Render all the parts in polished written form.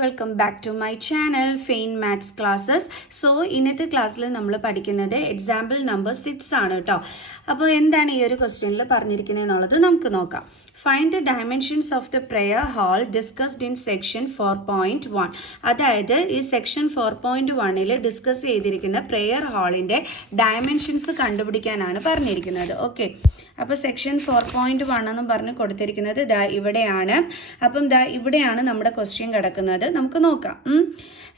Welcome back to my channel fine maths classes. So ഇന്നത്തെ ക്ലാസ്സിൽ നമ്മൾ പഠിക്കുന്നത് എക്സാമ്പിൾ നമ്പർ 6 ആണ് കേട്ടോ. അപ്പോൾ എന്താണ് ഈ ഒരു ക്വസ്റ്റ്യനിൽ പറഞ്ഞിരിക്കുന്നത് എന്നുള്ളത് നമുക്ക് നോക്കാം. Find the dimensions of the prayer hall discussed in section 4.1. അതായത് ഈ സെക്ഷൻ 4.1ൽ ഡിസ്കസ് ചെയ്തിരിക്കുന്ന പ്രെയർ ഹാളിൻ്റെ ഡയമെൻഷൻസ് കണ്ടുപിടിക്കാനാണ് പറഞ്ഞിരിക്കുന്നത്. ഓക്കെ, അപ്പോൾ സെക്ഷൻ 4.1 എന്നും പറഞ്ഞ് കൊടുത്തിരിക്കുന്നത് ദാ ഇവിടെയാണ്. അപ്പം ദാ ഇവിടെയാണ് നമ്മുടെ ക്വസ്റ്റ്യൻ കിടക്കുന്നത്. നമുക്ക് നോക്കാം.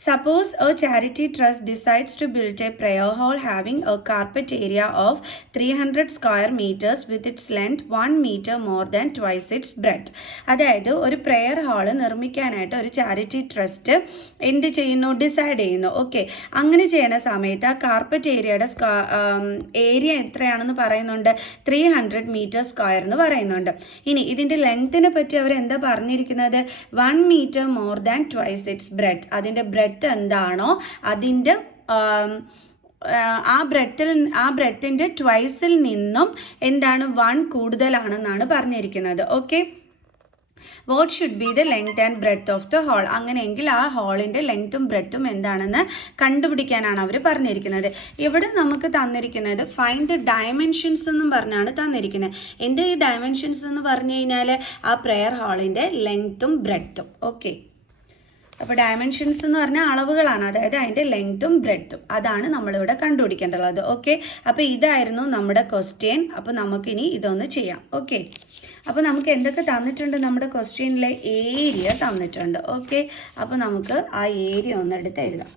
Suppose a charity trust decides to build a prayer hall having a carpet area of 300 square metres with its length 1 metre more than twice its breadth. അതായത് ഒരു പ്രെയർ ഹാള് നിർമ്മിക്കാനായിട്ട് ഒരു ചാരിറ്റി ട്രസ്റ്റ് എന്ത് ചെയ്യുന്നു? Decide ചെയ്യുന്നു. Okay, അങ്ങനെ ചെയ്യുന്ന സമയത്ത് ആ കാർപ്പറ്റ് ഏരിയയുടെ ഏരിയ എത്രയാണെന്ന് പറയുന്നുണ്ട്? 300 മീറ്റർ സ്ക്വയർ എന്ന് പറയുന്നുണ്ട്. ഇനി ഇതിൻ്റെ ലെങ്ത്തിനെ പറ്റി അവർ എന്താ പറഞ്ഞിരിക്കുന്നത്? 1 metre more than twice its breadth. അതിൻ്റെ ബ്രെഡ്ത്ത് എന്താണോ അതിൻ്റെ ആ ബ്രെഡ്ത്തിൻ്റെ ട്വൈസിൽ നിന്നും എന്താണ് 1 കൂടുതലാണെന്നാണ് പറഞ്ഞിരിക്കുന്നത്. Okay, what should be the length and breadth of the hall. അങ്ങനെയെങ്കിൽ ആ ഹാളിൻ്റെ ലെങ്ത്തും ബ്രെഡ്ത്തും എന്താണെന്ന് കണ്ടുപിടിക്കാനാണ് അവർ പറഞ്ഞിരിക്കുന്നത്. ഇവിടെ നമുക്ക് തന്നിരിക്കുന്നത് ഫൈൻഡ് ദ ഡയമെൻഷൻസ് എന്നും പറഞ്ഞാണ് തന്നിരിക്കുന്നത്. എൻ്റെ ഈ ഡയമെൻഷൻസ് എന്ന് പറഞ്ഞു കഴിഞ്ഞാൽ ആ പ്രെയർ ഹാളിൻ്റെ ലെങ്ത്തും ബ്രെഡ്ത്തും. ഓക്കെ, അപ്പോൾ ഡയമെൻഷൻസ് എന്ന് പറഞ്ഞാൽ അളവുകളാണ്, അതായത് അതിൻ്റെ ലെങ്ത്തും ബ്രെഡ്ത്തും. അതാണ് നമ്മളിവിടെ കണ്ടുപിടിക്കേണ്ടത്. ഓക്കെ, അപ്പോൾ ഇതായിരുന്നു നമ്മുടെ ക്വസ്റ്റ്യൻ. അപ്പോൾ നമുക്കിനി ഇതൊന്ന് ചെയ്യാം. ഓക്കെ, അപ്പോൾ നമുക്ക് എന്തൊക്കെ തന്നിട്ടുണ്ട്? നമ്മുടെ ക്വസ്റ്റ്യനിലെ ഏരിയ തന്നിട്ടുണ്ട്. ഓക്കെ, അപ്പോൾ നമുക്ക് ആ ഏരിയ ഒന്ന് എടുത്ത് എഴുതാം.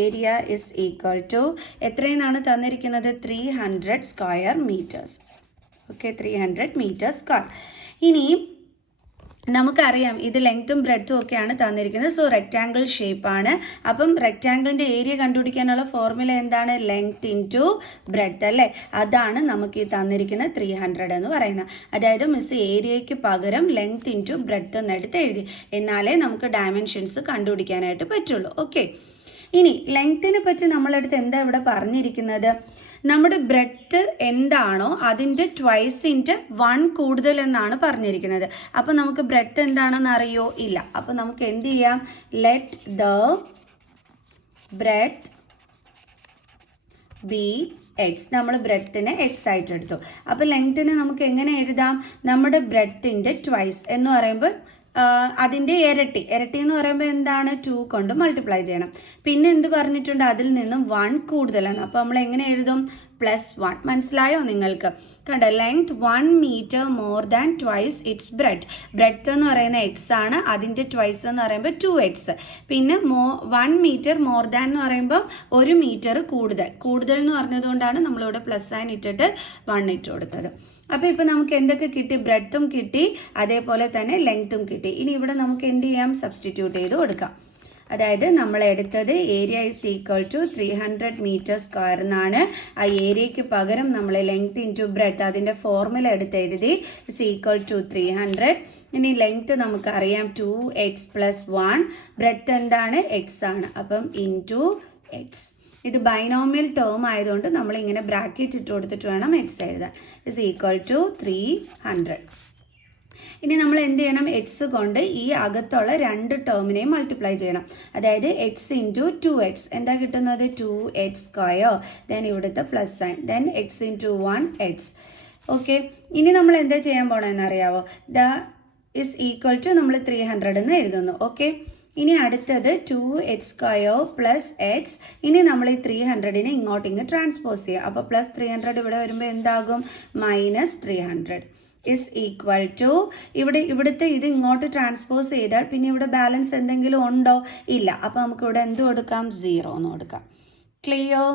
ഏരിയ ഇസ് ഈക്വൽ ടു എത്രയെന്നാണ് തന്നിരിക്കുന്നത്? 300 square metres. Okay, 300 metre square. ഇനി നമുക്കറിയാം ഇത് ലെങ്ത്തും ബ്രെഡ്ത്തും ഒക്കെയാണ് തന്നിരിക്കുന്നത്. സോ റെക്റ്റാങ്കിൾ ഷേപ്പാണ്. അപ്പം റെക്റ്റാങ്കിളിൻ്റെ ഏരിയ കണ്ടുപിടിക്കാനുള്ള ഫോർമുല എന്താണ്? ലെങ്ത് ഇൻറ്റു ബ്രെഡ്ത്ത് അല്ലേ? അതാണ് നമുക്ക് ഈ തന്നിരിക്കുന്ന 300 എന്ന് പറയുന്നത്. അതായത് മിസ് ഏരിയയ്ക്ക് പകരം ലെങ്ത് ഇൻറ്റു ബ്രെഡ്ത്ത് എന്നെടുത്ത് എഴുതി. എന്നാലേ നമുക്ക് ഡയമെൻഷൻസ് കണ്ടുപിടിക്കാനായിട്ട് പറ്റുള്ളൂ. ഓക്കെ, ഇനി ലെങ്ത്തിനെ പറ്റി നമ്മളടുത്ത് എന്താ ഇവിടെ പറഞ്ഞിരിക്കുന്നത്? നമ്മുടെ ബ്രെഡ്ത്ത് എന്താണോ അതിൻ്റെ ട്വൈസിൻ്റെ 1 കൂടുതൽ എന്നാണ് പറഞ്ഞിരിക്കുന്നത്. അപ്പോൾ നമുക്ക് ബ്രെഡ്ത്ത് എന്താണെന്ന് അറിയോ? ഇല്ല. അപ്പോൾ നമുക്ക് എന്ത് ചെയ്യാം? Let the breadth B X. നമ്മൾ ബ്രെഡ്ത്തിനെ എക്സ് ആയിട്ട് എടുത്തു. അപ്പോൾ ലെങ്ത്തിനെ നമുക്ക് എങ്ങനെ എഴുതാം? നമ്മുടെ ബ്രെഡ്ത്തിൻ്റെ ട്വൈസ് എന്ന് പറയുമ്പോൾ അതിൻ്റെ ഇരട്ടി എന്ന് പറയുമ്പോൾ എന്താണ്? 2 കൊണ്ട് മൾട്ടിപ്ലൈ ചെയ്യണം. പിന്നെ എന്ത് പറഞ്ഞിട്ടുണ്ട്? അതിൽ നിന്നും 1 കൂടുതലാണ്. അപ്പോൾ നമ്മൾ എങ്ങനെ എഴുതും? +1. മനസ്സിലായോ നിങ്ങൾക്ക്? കണ്ടോ, length 1 metre more than twice its breadth എന്ന് പറയുന്ന എക്സ് ആണ്, അതിൻ്റെ ട്വൈസ് എന്ന് പറയുമ്പോൾ 2x. പിന്നെ 1 മീറ്റർ മോർ ദാൻ എന്ന് പറയുമ്പോൾ 1 മീറ്റർ കൂടുതൽ എന്ന് പറഞ്ഞതുകൊണ്ടാണ് നമ്മളിവിടെ +sign ഇട്ടിട്ട് 1 ഇട്ട് കൊടുത്തത്. അപ്പോൾ ഇപ്പോൾ നമുക്ക് എന്തൊക്കെ കിട്ടി? ബ്രെഡ്ത്തും കിട്ടി, അതേപോലെ തന്നെ ലെങ്ത്തും കിട്ടി. ഇനി ഇവിടെ നമുക്ക് എന്ത് ചെയ്യാം? സബ്സ്റ്റിറ്റ്യൂട്ട് ചെയ്ത് കൊടുക്കാം. അതായത് നമ്മൾ എടുത്തത് area is equal to 300 metre square എന്നാണ്. ആ ഏരിയയ്ക്ക് പകരം നമ്മൾ ലെങ്ത് ഇൻറ്റു ബ്രെഡ്ത്ത് അതിൻ്റെ ഫോർമുല എടുത്ത് എഴുതി. Is equal to 300. ഇനി ലെങ്ത്ത് നമുക്കറിയാം 2x + 1. ബ്രെഡ്ത്ത് എന്താണ്? എക്സ് ആണ്. അപ്പം ഇൻറ്റു എക്സ്. ഇത് ബൈനോമിയൽ ടേം ആയതുകൊണ്ട് നമ്മൾ ഇങ്ങനെ ബ്രാക്കറ്റ് ഇട്ട് കൊടുത്തിട്ട് വേണം എക്സ് എഴുതാൻ. Is equal to 300. ഇനി നമ്മൾ എന്ത് ചെയ്യണം? എക്സ് കൊണ്ട് ഈ അകത്തുള്ള 2 ടേമിനെയും മൾട്ടിപ്ലൈ ചെയ്യണം. അതായത് എക്സ് ഇൻറ്റു 2x എന്താ കിട്ടുന്നത്? 2x square. ദെൻ ഇവിടുത്തെ +sign. Then X into 1x. Okay, ഇനി നമ്മൾ എന്താ ചെയ്യാൻ പോകണമെന്ന് അറിയാവോ? ദ ഇസ് ഈക്വൽ ടു നമ്മൾ 300 എന്ന് എഴുതുന്നു. ഓക്കെ, ഇനി അടുത്തത് 2x സ്ക്വയർ പ്ലസ് എക്സ്. ഇനി നമ്മൾ ഈ 300നെ ഇങ്ങോട്ടിങ്ങ് ട്രാൻസ്പോസ് ചെയ്യുക. അപ്പോൾ +300 ഇവിടെ വരുമ്പോൾ എന്താകും? -300 ഇസ് ഈക്വൽ ടു ഇവിടുത്തെ ഇത് ഇങ്ങോട്ട് ട്രാൻസ്പോസ് ചെയ്താൽ പിന്നെ ഇവിടെ ബാലൻസ് എന്തെങ്കിലും ഉണ്ടോ? ഇല്ല. അപ്പോൾ നമുക്ക് ഇവിടെ എന്ത് കൊടുക്കാം? 0 എന്ന് കൊടുക്കാം. ക്ലിയർ?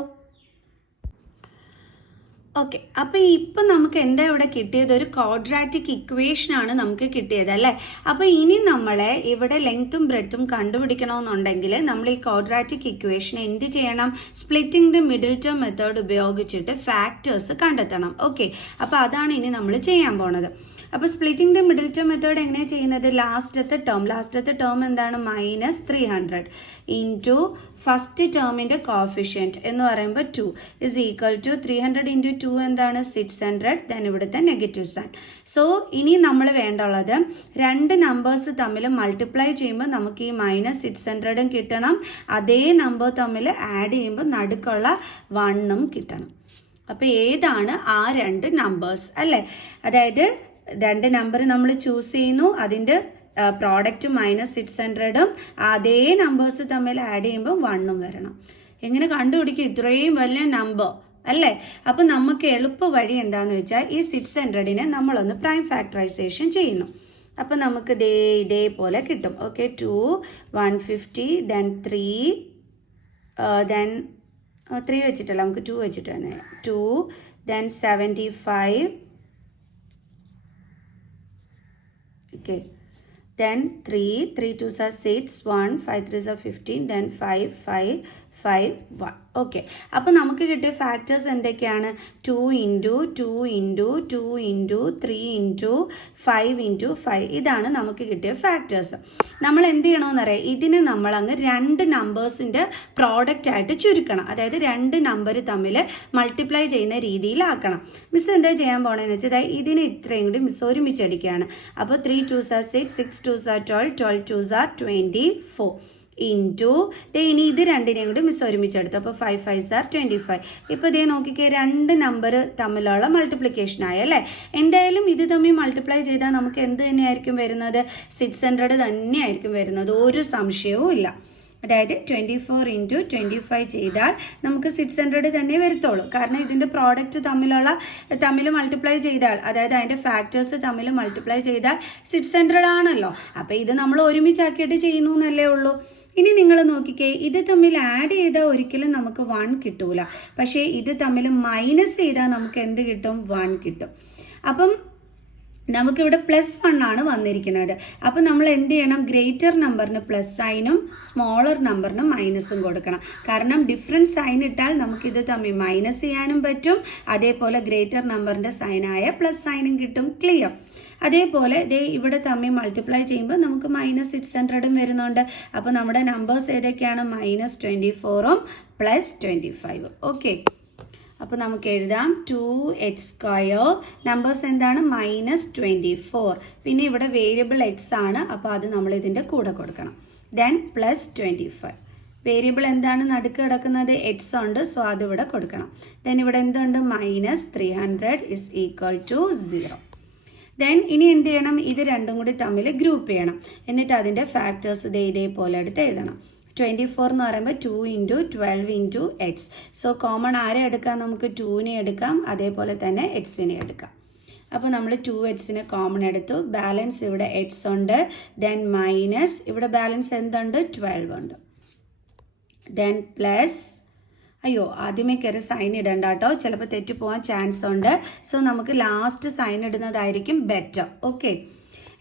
ഓക്കെ, അപ്പോൾ ഇപ്പം നമുക്ക് എന്താ ഇവിടെ കിട്ടിയത്? ഒരു ക്വാഡ്രാറ്റിക് ഇക്വേഷനാണ് നമുക്ക് കിട്ടിയത് അല്ലേ? അപ്പോൾ ഇനി നമ്മളെ ഇവിടെ ലെങ്ത്തും ബ്രെഡ്ത്തും കണ്ടുപിടിക്കണമെന്നുണ്ടെങ്കിൽ നമ്മൾ ഈ ക്വാഡ്രാറ്റിക് ഇക്വേഷൻ എന്ത് ചെയ്യണം? Splitting the middle term method ഉപയോഗിച്ചിട്ട് ഫാക്ടേഴ്സ് കണ്ടെത്തണം. ഓക്കെ, അപ്പോൾ അതാണ് ഇനി നമ്മൾ ചെയ്യാൻ പോണത്. അപ്പോൾ splitting the middle term method എങ്ങനെയാണ് ചെയ്യുന്നത്? ലാസ്റ്റത്തെ ടേം എന്താണ്? -300 ഇൻറ്റു ഫസ്റ്റ് ടേമിൻ്റെ കോഫിഷ്യൻറ്റ് എന്ന് പറയുമ്പോൾ 2 ഇസ് ഈക്വൽ ടു 300 × 2 എന്താണ് 600, ദെൻ ഇവിടുത്തെ നെഗറ്റീവ് സൈൻ. സോ ഇനി നമ്മൾ വേണ്ടുള്ളത് രണ്ട് നമ്പേഴ്സ് തമ്മിൽ മൾട്ടിപ്ലൈ ചെയ്യുമ്പോൾ നമുക്ക് ഈ -600 കിട്ടണം, അതേ നമ്പർ തമ്മിൽ ആഡ് ചെയ്യുമ്പോൾ നടുക്കുള്ള 1 കിട്ടണം. അപ്പോൾ ഏതാണ് ആ രണ്ട് നമ്പേഴ്സ് അല്ലേ? അതായത് രണ്ട് നമ്പർ നമ്മൾ ചൂസ് ചെയ്യുന്നു, അതിൻ്റെ പ്രോഡക്റ്റ് -600ഉം അതേ നമ്പേഴ്സ് തമ്മിൽ ആഡ് ചെയ്യുമ്പോൾ 1 വരണം. എങ്ങനെ കണ്ടുപിടിക്കും ഇത്രയും വലിയ നമ്പർ അല്ലേ? അപ്പം നമുക്ക് എളുപ്പ വഴി എന്താണെന്ന് വെച്ചാൽ ഈ 600നെ നമ്മളൊന്ന് പ്രൈം ഫാക്ടറൈസേഷൻ ചെയ്യുന്നു. അപ്പം നമുക്ക് ഇതേപോലെ കിട്ടും. ഓക്കെ, 2 150 ദെൻ 3 ദെൻ 3 വെച്ചിട്ടല്ല, നമുക്ക് 2 വെച്ചിട്ടാണ്. 2 then 75 okay, then 3 2s are 6 1 5 3s are 15 then 5 5 5 1. Okay, അപ്പോൾ നമുക്ക് കിട്ടിയ ഫാക്ടേഴ്സ് എന്തൊക്കെയാണ്? 2 into 2 into 2 into 3 into 5 into 5. ഇതാണ് നമുക്ക് കിട്ടിയ ഫാക്ടേഴ്സ്. നമ്മൾ എന്ത് ചെയ്യണമെന്നറിയാം, ഇതിനെ നമ്മൾ അങ്ങ് രണ്ട് നമ്പേഴ്സിൻ്റെ പ്രോഡക്റ്റ് ആയിട്ട് ചുരുക്കണം. അതായത് രണ്ട് നമ്പർ തമ്മിൽ മൾട്ടിപ്ലൈ ചെയ്യുന്ന രീതിയിലാക്കണം. മിസ് എന്താ ചെയ്യാൻ പോകണമെന്ന് വെച്ചാൽ ഇതിനെ ഇത്രയും കൂടി മിസ് ഒരുമിച്ചടിക്കുകയാണ്. അപ്പോൾ 3 2s are 6 6 2s are 12 12 2s are 24 into ഇനി ഇത് രണ്ടിനെയും കൂടി മിസ് ഒരുമിച്ചെടുത്തു. അപ്പോൾ 5 5s are 25. ഇപ്പോൾ ഇതേ നോക്കിക്കേ, രണ്ട് നമ്പർ തമ്മിലുള്ള മൾട്ടിപ്ലിക്കേഷൻ ആയി അല്ലേ? എന്തായാലും ഇത് തമ്മിൽ മൾട്ടിപ്ലൈ ചെയ്താൽ നമുക്ക് എന്ത് തന്നെയായിരിക്കും വരുന്നത്? 600 തന്നെയായിരിക്കും വരുന്നത്, ഒരു സംശയവും ഇല്ല. അതായത് 24 ഇൻറ്റു 25 ചെയ്താൽ നമുക്ക് 600 തന്നെ വരത്തുള്ളൂ. കാരണം ഇതിൻ്റെ പ്രോഡക്റ്റ് തമ്മിൽ മൾട്ടിപ്ലൈ ചെയ്താൽ, അതായത് അതിൻ്റെ ഫാക്ടേഴ്സ് തമ്മിൽ മൾട്ടിപ്ലൈ ചെയ്താൽ 600 ആണല്ലോ. അപ്പോൾ ഇത് നമ്മൾ ഒരുമിച്ചാക്കിയിട്ട് ചെയ്യുന്നു എന്നല്ലേ ഉള്ളൂ. ഇനി നിങ്ങൾ നോക്കിക്കേ, ഇത് തമ്മിൽ ആഡ് ചെയ്താൽ ഒരിക്കലും നമുക്ക് 1 കിട്ടൂല. പക്ഷേ ഇത് തമ്മിൽ മൈനസ് ചെയ്താൽ നമുക്ക് എന്ത് കിട്ടും? 1 കിട്ടും. അപ്പം നമുക്കിവിടെ +1 ആണ് വന്നിരിക്കുന്നത്. അപ്പം നമ്മൾ എന്ത് ചെയ്യണം? ഗ്രേറ്റർ നമ്പറിന് പ്ലസ് സൈനും സ്മോളർ നമ്പറിന് മൈനസും കൊടുക്കണം. കാരണം ഡിഫറൻറ്റ് സൈൻ ഇട്ടാൽ നമുക്കിത് തമ്മിൽ മൈനസ് ചെയ്യാനും പറ്റും, അതേപോലെ ഗ്രേറ്റർ നമ്പറിൻ്റെ സൈനായ പ്ലസ് സൈനും കിട്ടും. ക്ലിയർ? അതേപോലെ ഇവിടെ തമ്മിൽ മൾട്ടിപ്ലൈ ചെയ്യുമ്പോൾ നമുക്ക് -600ഉം വരുന്നുണ്ട്. അപ്പോൾ നമ്മുടെ നമ്പേഴ്സ് ഏതൊക്കെയാണ്? -24ഉം +25. ഓക്കെ, അപ്പോൾ നമുക്ക് എഴുതാം 2x². നമ്പേഴ്സ് എന്താണ്? -24. പിന്നെ ഇവിടെ വേരിയബിൾ എക്സ് ആണ്, അപ്പോൾ അത് നമ്മൾ ഇതിൻ്റെ കൂടെ കൊടുക്കണം. ദെൻ +25. വേരിയബിൾ എന്താണ്? നടുക്ക് കിടക്കുന്നത് എക്സ് ഉണ്ട്, സോ അതിവിടെ കൊടുക്കണം. ദെൻ ഇവിടെ എന്തുണ്ട്? -300 = 0. ദെൻ ഇനി എന്ത് ചെയ്യണം? ഇത് രണ്ടും കൂടി തമ്മിൽ ഗ്രൂപ്പ് ചെയ്യണം. എന്നിട്ട് അതിൻ്റെ ഫാക്ടേഴ്സ് ഇതേപോലെ എടുത്ത് എഴുതണം. 24 എന്ന് പറയുമ്പോൾ 2 into 12 into X. So common ആരെ എടുക്കാം? നമുക്ക് 2നെ എടുക്കാം, അതേപോലെ തന്നെ എക്സിനെ എടുക്കാം. അപ്പോൾ നമ്മൾ 2xനെ കോമൺ എടുത്തു. ബാലൻസ് ഇവിടെ എക്സ് ഉണ്ട്, ദെൻ മൈനസ് ഇവിടെ ബാലൻസ് എന്തുണ്ട്? 12 ഉണ്ട്. ദെൻ പ്ലസ്, അയ്യോ ആദ്യമേ കയറി സൈൻ ഇടണ്ട കേട്ടോ, ചിലപ്പോൾ തെറ്റിപ്പോവാൻ ചാൻസ് ഉണ്ട്. സോ നമുക്ക് ലാസ്റ്റ് സൈൻ ഇടുന്നതായിരിക്കും ബെറ്റർ. ഓക്കെ,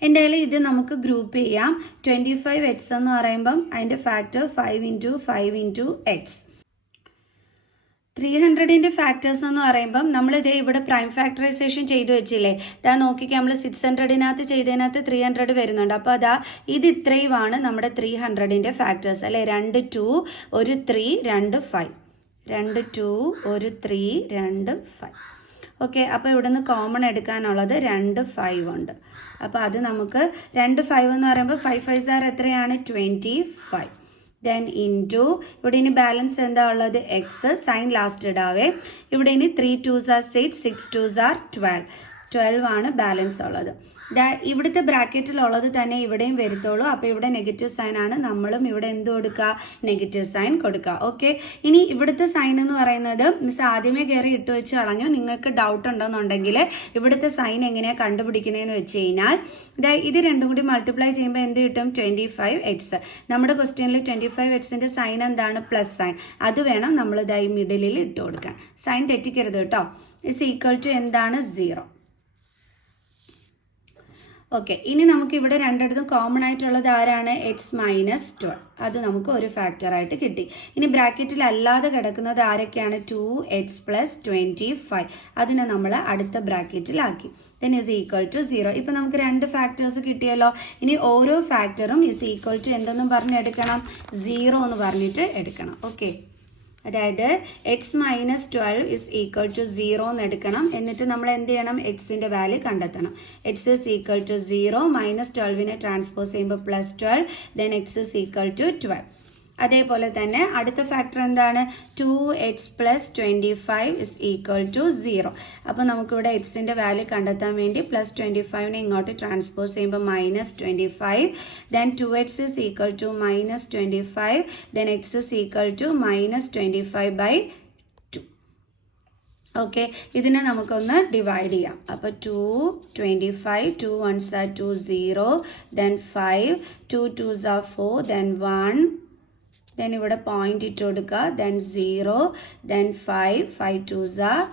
എന്തായാലും ഇത് നമുക്ക് ഗ്രൂപ്പ് ചെയ്യാം. 25x എന്ന് പറയുമ്പം അതിൻ്റെ ഫാക്ടർ 5 ഇൻറ്റു 5 ഇൻറ്റു എക്സ്. 300ൻ്റെ ഫാക്ടേഴ്സ് എന്ന് പറയുമ്പം നമ്മളിതേ ഇവിടെ പ്രൈം ഫാക്ടറൈസേഷൻ ചെയ്ത് വെച്ചില്ലേ? ഇതാ നോക്കിക്കുക, നമ്മൾ 600നകത്ത് ചെയ്തതിനകത്ത് 300 വരുന്നുണ്ട്. അപ്പോൾ അതാ ഇത് ഇത്രയുമാണ് നമ്മുടെ 300ൻ്റെ ഫാക്ടേഴ്സ് അല്ലേ? 2 2 1 3 2 5, 2 2 1 3 2 5. ഓക്കെ, അപ്പോൾ ഇവിടെ നിന്ന് കോമൺ എടുക്കാനുള്ളത് 2 5 ഉണ്ട്. അപ്പോൾ അത് നമുക്ക് 2 5 എന്ന് പറയുമ്പോൾ 5 5s are എത്രയാണ്? 25. ദെൻ ഇൻറ്റു ഇവിടെ ഇനി ബാലൻസ് എന്താ ഉള്ളത്? എക്സ്. സൈൻ ലാസ്റ്റ് ഇടാവേ. ഇവിടെ ഇനി 3 2s are 6 6 2s are 12 ആണ് ബാലൻസ് ഉള്ളത്. ഇവിടുത്തെ ബ്രാക്കറ്റിലുള്ളത് തന്നെ ഇവിടെയും വരത്തുള്ളൂ. അപ്പോൾ ഇവിടെ നെഗറ്റീവ് സൈൻ ആണ്, നമ്മളും ഇവിടെ എന്ത് കൊടുക്കുക? നെഗറ്റീവ് സൈൻ കൊടുക്കുക. ഓക്കെ, ഇനി ഇവിടുത്തെ സൈൻ എന്ന് പറയുന്നത് മിസ് ആദ്യമേ കയറി ഇട്ട് വെച്ച് കളഞ്ഞു. നിങ്ങൾക്ക് ഡൗട്ട് ഉണ്ടെന്നുണ്ടെങ്കിൽ ഇവിടുത്തെ സൈൻ എങ്ങനെയാണ് കണ്ടുപിടിക്കുന്നതെന്ന് വെച്ച് കഴിഞ്ഞാൽ ഇത് രണ്ടും കൂടി മൾട്ടിപ്ലൈ ചെയ്യുമ്പോൾ എന്ത് കിട്ടും? 25x. നമ്മുടെ ക്വസ്റ്റ്യനിൽ 25xൻ്റെ സൈൻ എന്താണ്? Plus sine. അത് വേണം നമ്മൾ ഈ മിഡിലിൽ ഇട്ട് കൊടുക്കാൻ. സൈൻ തെറ്റിക്കരുത് കേട്ടോ. = എന്താണ്? 0. ഓക്കെ, ഇനി നമുക്ക് ഇവിടെ രണ്ടിടത്തും കോമൺ ആയിട്ടുള്ളത് ആരാണ്? x-12. അത് നമുക്ക് ഒരു ഫാക്ടറായിട്ട് കിട്ടി. ഇനി ബ്രാക്കറ്റിൽ അല്ലാതെ കിടക്കുന്നത് ആരൊക്കെയാണ്? 2x + 25. അതിനെ നമ്മൾ അടുത്ത ബ്രാക്കറ്റിലാക്കി. then = 0. ഇപ്പം നമുക്ക് രണ്ട് ഫാക്ടേഴ്സ് കിട്ടിയല്ലോ. ഇനി ഓരോ ഫാക്ടറും = എന്തെന്നും പറഞ്ഞെടുക്കണം? 0 എന്ന് പറഞ്ഞിട്ട് എടുക്കണം. ഓക്കെ, അതായത് x minus 12 is equal to 0 എന്ന് എടുക്കണം. എന്നിട്ട് നമ്മൾ എന്ത് ചെയ്യണം, എക്സിൻ്റെ വാല്യൂ കണ്ടെത്തണം. X is equal to 0, minus 12നെ ട്രാൻസ്പോസ് ചെയ്യുമ്പോൾ plus 12, then x is equal to 12. അതേപോലെ തന്നെ അടുത്ത ഫാക്ടർ എന്താണ്, 2x plus 25 is equal to 0. അപ്പോൾ നമുക്കിവിടെ എക്സിൻ്റെ വാല്യൂ കണ്ടെത്താൻ വേണ്ടി പ്ലസ് 25നെ ഇങ്ങോട്ട് ട്രാൻസ്പോസ് ചെയ്യുമ്പോൾ minus 25, then 2x is equal to minus 25, then x is equal to minus 25/2. Okay, ഇതിനെ നമുക്കൊന്ന് ഡിവൈഡ് ചെയ്യാം. അപ്പോൾ 2, 25, 2 1s are 2, 0, then 5, 2 2s are 4, then 1, then ഇവിടെ പോയിന്റ് ഇട്ട് കൊടുക്കുക, then 0, then 5, 5 2s are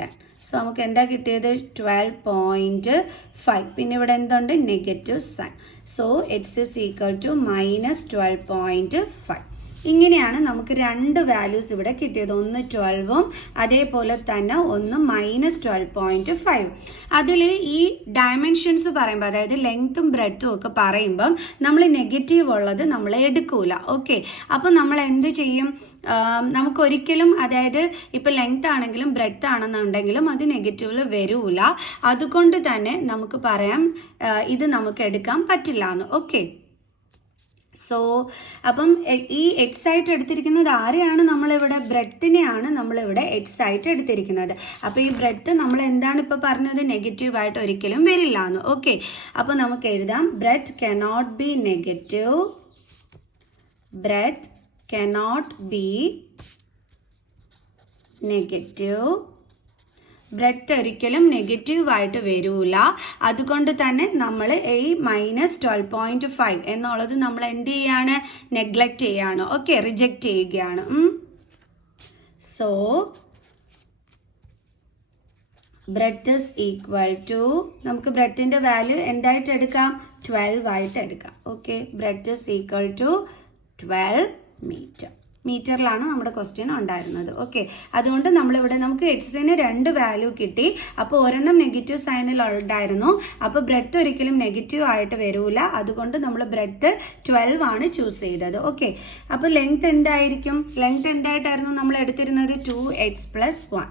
10. So നമുക്ക് എന്താ കിട്ടിയത്, 12.5. പിന്നെ ഇവിടെ എന്തുണ്ട്, negative sign. So x is equal to minus 12.5. ഇങ്ങനെയാണ് നമുക്ക് രണ്ട് വാല്യൂസ് ഇവിടെ കിട്ടിയത്. ഒന്ന് 12ഉം അതേപോലെ തന്നെ ഒന്ന് മൈനസ് 12.5. അതിൽ ഈ ഡയമെൻഷൻസ് പറയുമ്പോൾ, അതായത് ലെങ്ത്തും ബ്രെഡ്ത്തും ഒക്കെ പറയുമ്പം നമ്മൾ നെഗറ്റീവ് ഉള്ളത് നമ്മൾ എടുക്കൂല. ഓക്കെ, അപ്പോൾ നമ്മൾ എന്ത് ചെയ്യും, നമുക്കൊരിക്കലും, അതായത് ഇപ്പോൾ ലെങ്ത് ആണെങ്കിലും ബ്രെഡ്ത്ത് ആണെന്നുണ്ടെങ്കിലും അത് നെഗറ്റീവിൽ വരൂല. അതുകൊണ്ട് തന്നെ നമുക്ക് പറയാം ഇത് നമുക്ക് എടുക്കാൻ പറ്റില്ല എന്ന്. ഓക്കെ, സോ അപ്പം ഈ എക്സ് ആയിട്ട് എടുത്തിരിക്കുന്നത് ആരെയാണ്, നമ്മളിവിടെ ബ്രെഡ്ത്തിനെയാണ് നമ്മളിവിടെ എക്സ് ആയിട്ട് എടുത്തിരിക്കുന്നത്. അപ്പോൾ ഈ ബ്രെഡ്ത്ത് നമ്മൾ എന്താണ് ഇപ്പോൾ പറഞ്ഞത്, നെഗറ്റീവായിട്ട് ഒരിക്കലും വരില്ല എന്ന്. ഓക്കെ, അപ്പോൾ നമുക്ക് എഴുതാം, breadth cannot be negative, breadth cannot be negative. Breadth ഒരിക്കലും നെഗറ്റീവായിട്ട് വരൂല. അതുകൊണ്ട് തന്നെ നമ്മൾ ഈ മൈനസ് 12.5 എന്നുള്ളത് നമ്മൾ എന്ത് ചെയ്യാണ്, നെഗ്ലക്റ്റ് ചെയ്യാണ്. ഓക്കെ, റിജക്റ്റ് ചെയ്യുകയാണ്. So breadth is equal to, നമുക്ക് ബ്രെഡ്ത്തിൻ്റെ വാല്യൂ എന്തായിട്ട് എടുക്കാം, 12 ആയിട്ട് എടുക്കാം. Okay, breadth is equal to 12 metre. മീറ്ററിലാണ് നമ്മുടെ ക്വസ്റ്റ്യൻ ഉണ്ടായിരുന്നത്. ഓക്കെ, അതുകൊണ്ട് നമ്മളിവിടെ നമുക്ക് എക്സിന് രണ്ട് വാല്യൂ കിട്ടി. അപ്പോൾ ഒരെണ്ണം നെഗറ്റീവ് സൈനിൽ ഉണ്ടായിരുന്നു. അപ്പോൾ ബ്രെഡ്ത്ത് ഒരിക്കലും നെഗറ്റീവ് ആയിട്ട് വരൂല. അതുകൊണ്ട് നമ്മൾ ബ്രെഡ്ത്ത് 12 ആണ് ചൂസ് ചെയ്തത്. ഓക്കെ, അപ്പോൾ ലെങ്ത് എന്തായിരിക്കും, ലെങ്ത് എന്തായിട്ടായിരുന്നു നമ്മൾ എടുത്തിരുന്നത്, 2x പ്ലസ് 1.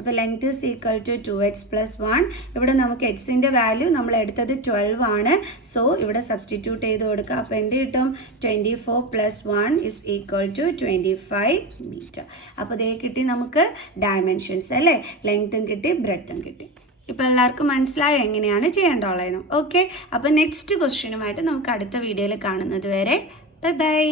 അപ്പോൾ length is equal to 2x plus 1. ഇവിടെ നമുക്ക് എക്സിൻ്റെ വാല്യൂ നമ്മൾ എടുത്തത് 12 ആണ്. സോ ഇവിടെ സബ്സ്റ്റിറ്റ്യൂട്ട് ചെയ്ത് കൊടുക്കുക. അപ്പോൾ എന്ത് കിട്ടും, 24 plus 1 is equal to 25 metre. അപ്പോൾ ഇതേ കിട്ടി നമുക്ക് ഡയമെൻഷൻസ് അല്ലേ, ലെങ്ത്തും കിട്ടി ബ്രെഡ്ത്തും കിട്ടി. ഇപ്പോൾ എല്ലാവർക്കും മനസ്സിലായോ എങ്ങനെയാണ് ചെയ്യേണ്ടത്. ഓക്കെ, അപ്പോൾ നെക്സ്റ്റ് ക്വസ്റ്റ്യനുമായിട്ട് നമുക്ക് അടുത്ത വീഡിയോയിൽ കാണുന്നത് വരെ ബൈ ബൈ.